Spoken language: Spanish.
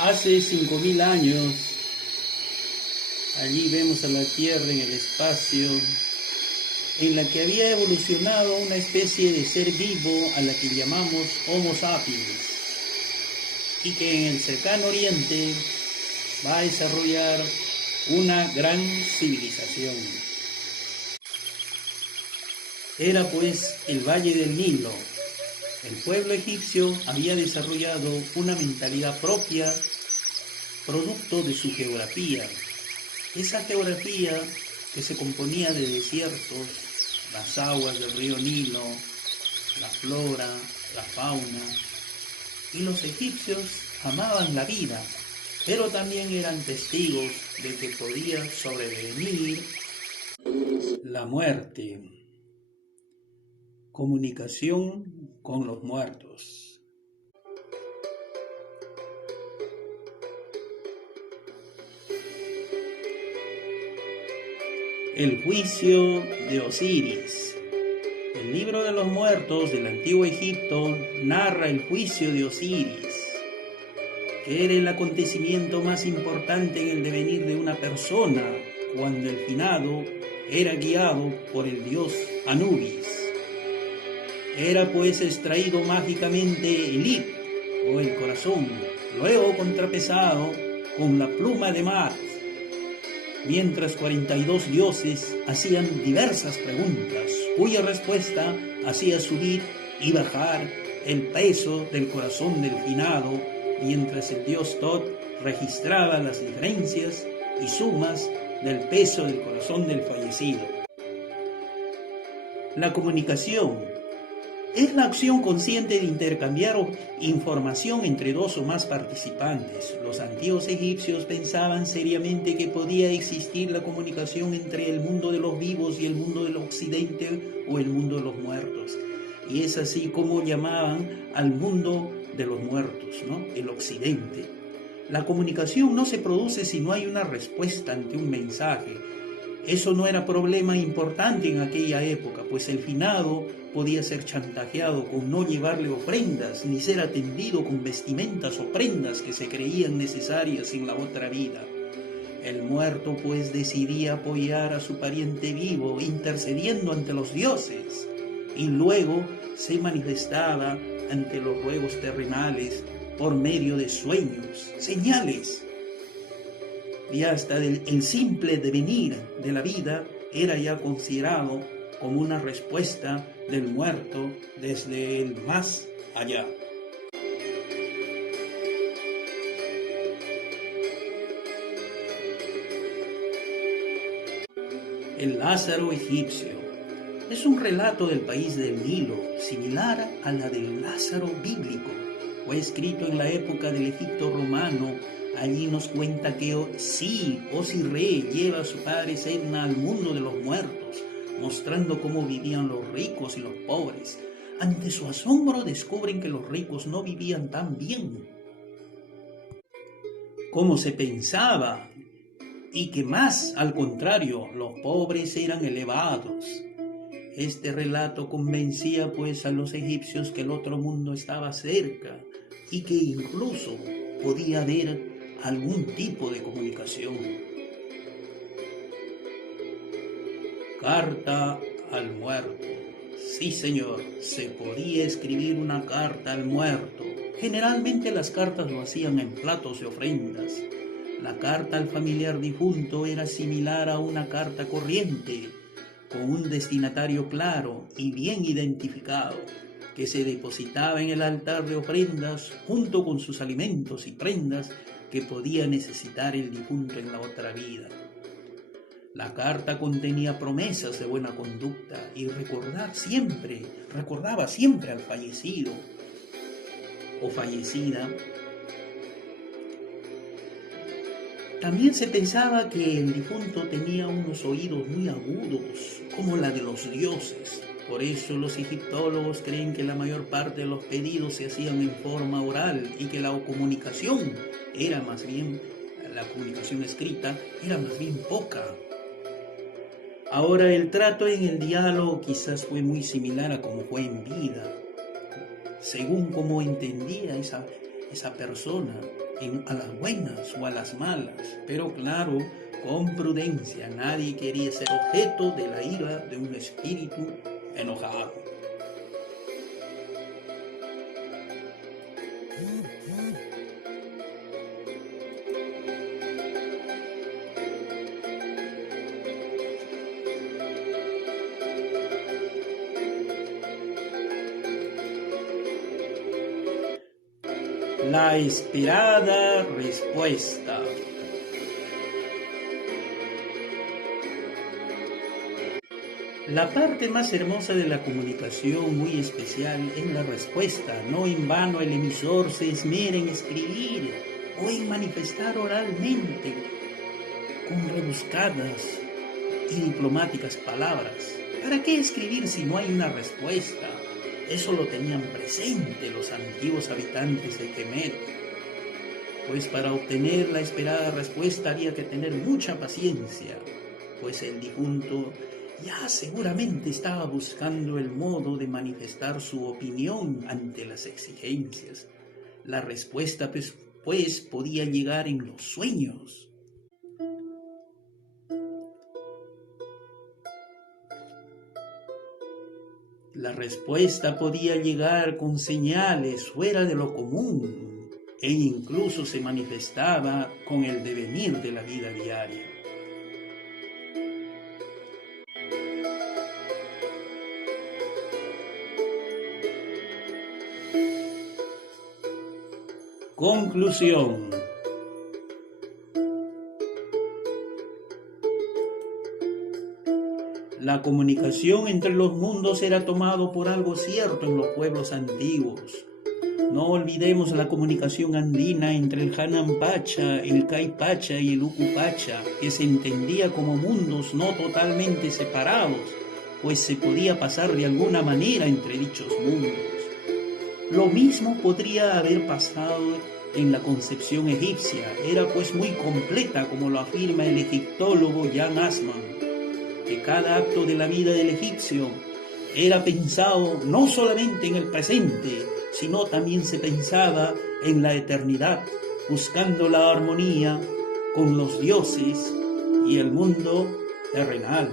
Hace 5000 años, allí vemos a la Tierra en el espacio, en la que había evolucionado una especie de ser vivo a la que llamamos Homo sapiens, y que en el cercano Oriente va a desarrollar una gran civilización. Era pues el Valle del Nilo. El pueblo egipcio había desarrollado una mentalidad propia, producto de su geografía. Esa geografía que se componía de desiertos, las aguas del río Nilo, la flora, la fauna. Y los egipcios amaban la vida, pero también eran testigos de que podía sobrevenir la muerte. Comunicación con los muertos. El juicio de Osiris. El libro de los muertos del antiguo Egipto narra el juicio de Osiris, que era el acontecimiento más importante en el devenir de una persona cuando el finado era guiado por el dios Anubis. Era pues extraído mágicamente el ib, o el corazón, luego contrapesado con la pluma de Maat, mientras 42 dioses hacían diversas preguntas, cuya respuesta hacía subir y bajar el peso del corazón del finado, mientras el dios Tot registraba las diferencias y sumas del peso del corazón del fallecido. La comunicación es la acción consciente de intercambiar información entre dos o más participantes. Los antiguos egipcios pensaban seriamente que podía existir la comunicación entre el mundo de los vivos y el mundo del occidente o el mundo de los muertos. Y es así como llamaban al mundo de los muertos, ¿no? El occidente. La comunicación no se produce si no hay una respuesta ante un mensaje. Eso no era problema importante en aquella época, pues el finado podía ser chantajeado con no llevarle ofrendas, ni ser atendido con vestimentas o prendas que se creían necesarias en la otra vida. El muerto pues decidía apoyar a su pariente vivo, intercediendo ante los dioses, y luego se manifestaba ante los ruegos terrenales por medio de sueños, señales. Y hasta el simple devenir de la vida era ya considerado como una respuesta del muerto desde el más allá. El Lázaro egipcio es un relato del país del Nilo, similar a la del Lázaro bíblico. Fue escrito en la época del Egipto romano. Allí nos cuenta que Osiré lleva a su padre Sedna al mundo de los muertos, mostrando cómo vivían los ricos y los pobres. Ante su asombro descubren que los ricos no vivían tan bien como se pensaba, y que más al contrario, los pobres eran elevados. Este relato convencía pues a los egipcios que el otro mundo estaba cerca y que incluso podía haber algún tipo de comunicación. Carta al muerto. Sí, señor, se podía escribir una carta al muerto. Generalmente las cartas lo hacían en platos de ofrendas. La carta al familiar difunto era similar a una carta corriente, con un destinatario claro y bien identificado, que se depositaba en el altar de ofrendas junto con sus alimentos y prendas que podía necesitar el difunto en la otra vida. La carta contenía promesas de buena conducta y recordaba siempre al fallecido o fallecida. También se pensaba que el difunto tenía unos oídos muy agudos, como la de los dioses. Por eso los egiptólogos creen que la mayor parte de los pedidos se hacían en forma oral y que la comunicación escrita era más bien poca. Ahora, el trato en el diálogo quizás fue muy similar a como fue en vida, según cómo entendía esa persona. a las buenas o a las malas, pero claro, con prudencia. Nadie quería ser objeto de la ira de un espíritu enojado. La esperada respuesta. La parte más hermosa de la comunicación, muy especial, es la respuesta. No en vano el emisor se esmera en escribir o en manifestar oralmente con rebuscadas y diplomáticas palabras. ¿Para qué escribir si no hay una respuesta? Eso lo tenían presente los antiguos habitantes de Kemet, pues para obtener la esperada respuesta había que tener mucha paciencia, pues el difunto ya seguramente estaba buscando el modo de manifestar su opinión ante las exigencias. La respuesta pues podía llegar en los sueños. La respuesta podía llegar con señales fuera de lo común e incluso se manifestaba con el devenir de la vida diaria. Conclusión. La comunicación entre los mundos era tomado por algo cierto en los pueblos antiguos. No olvidemos la comunicación andina entre el Hanam-Pacha, el Cay-Pacha y el Ucu-Pacha, que se entendía como mundos no totalmente separados, pues se podía pasar de alguna manera entre dichos mundos. Lo mismo podría haber pasado en la concepción egipcia, era pues muy completa, como lo afirma el egiptólogo Jan Assmann, que cada acto de la vida del egipcio era pensado no solamente en el presente, sino también se pensaba en la eternidad, buscando la armonía con los dioses y el mundo terrenal.